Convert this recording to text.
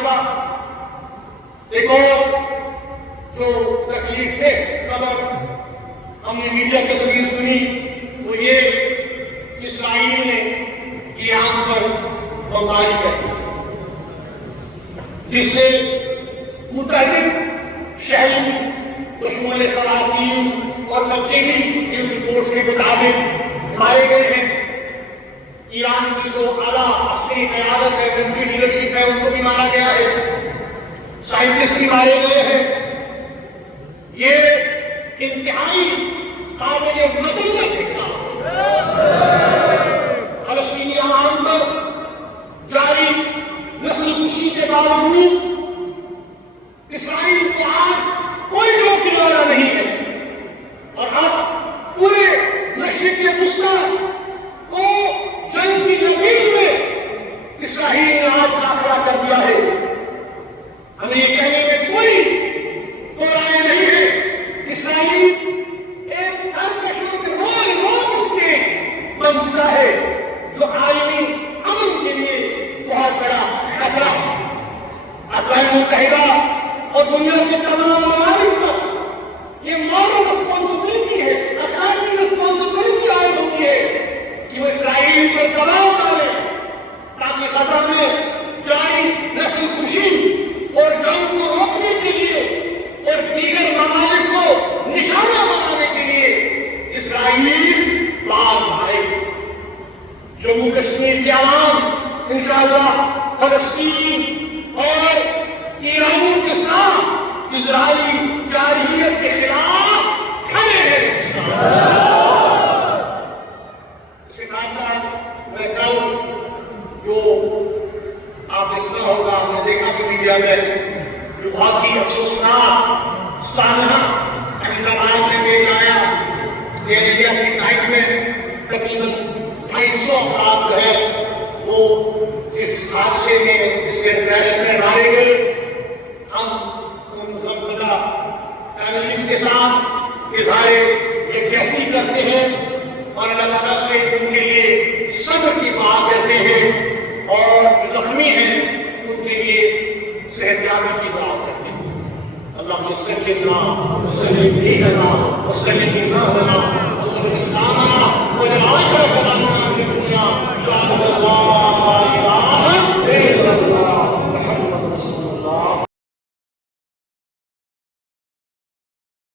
شدہ ایک اور جو تکلیف دہ خبر ہم نے میڈیا کے ذریعے سنی وہ یہ کہ اسرائیل نے ایران پر بمباری کر دی، جس سے متعدد شہری دشمن خواتین اور بچے بھی نیوز رپورٹس کے مطابق مارے گئے ہیں۔ ایران کی جو اعلیٰ عسکری قیادت ہے، ملٹری لیڈرشپ ہے، ان کو بھی مارا گیا ہے، سائنٹسٹ بھی مارے گئے ہیں۔ یہ انتہائی قابل مذمت اقدام فلسطینی عوام پر جاری نسل کشی کے باوجود اسرائیل کو آج کوئی روکنے والا نہیں ہے، اور اب پورے مشرق وسطی کو جنگ کی زمین میں اسرائیل نے آج داخلہ کر دیا ہے۔ ہمیں یہ کہنے میں کوئی دو رائے نہیں ہے، اسرائیل ایک سرکشوں کے رول اس کے بن چکا ہے جو عالمی امن کے لیے بہت بڑا خطرہ ہے۔ اقوام متحدہ اور دنیا کے تمام ممالک پر یہ مورل رسپانسبلٹی ہے، اخلاقی رسپانسبلٹی عائد ہوتی ہے کہ وہ اسرائیل پر دباؤ ڈالیں تاکہ غزہ میں جاری نسل کشی اور جنگ کو روکنے کے لیے اور دیگر ممالک کو نشانہ بنانے کے لیے اسرائیل باز آئے۔ جموں کشمیر کے عوام انشاءاللہ فلسطین اور ایرانیوں کے ساتھ اسرائیلی جارحیت کے خلاف کھڑے ہیں۔ اس کے ساتھ ساتھ میں کل جو آپ نے سنا ہوگا، ہم نے دیکھا کہ میڈیا میں جو بہت ہی افسوسناک سانحہ احمدآباد میں پیش آیا، ایئر انڈیا کی فلائٹ میں تقریباً 250 افراد جو ہے وہ اس حادثے میں، اس ایئر کریش میں مارے گئے۔ ہم ان غمزدہ فیملیز کے ساتھ اظہار یکجہتی کرتے ہیں اور اللہ تعالیٰ سے ان کے لیے صبر کی دعا کرتے ہیں، اور جو زخمی ہیں ان کے لیے صحت یابی کی دعا کرتے ہیں۔ اللہم صلی اللہ وسلم علی وسلم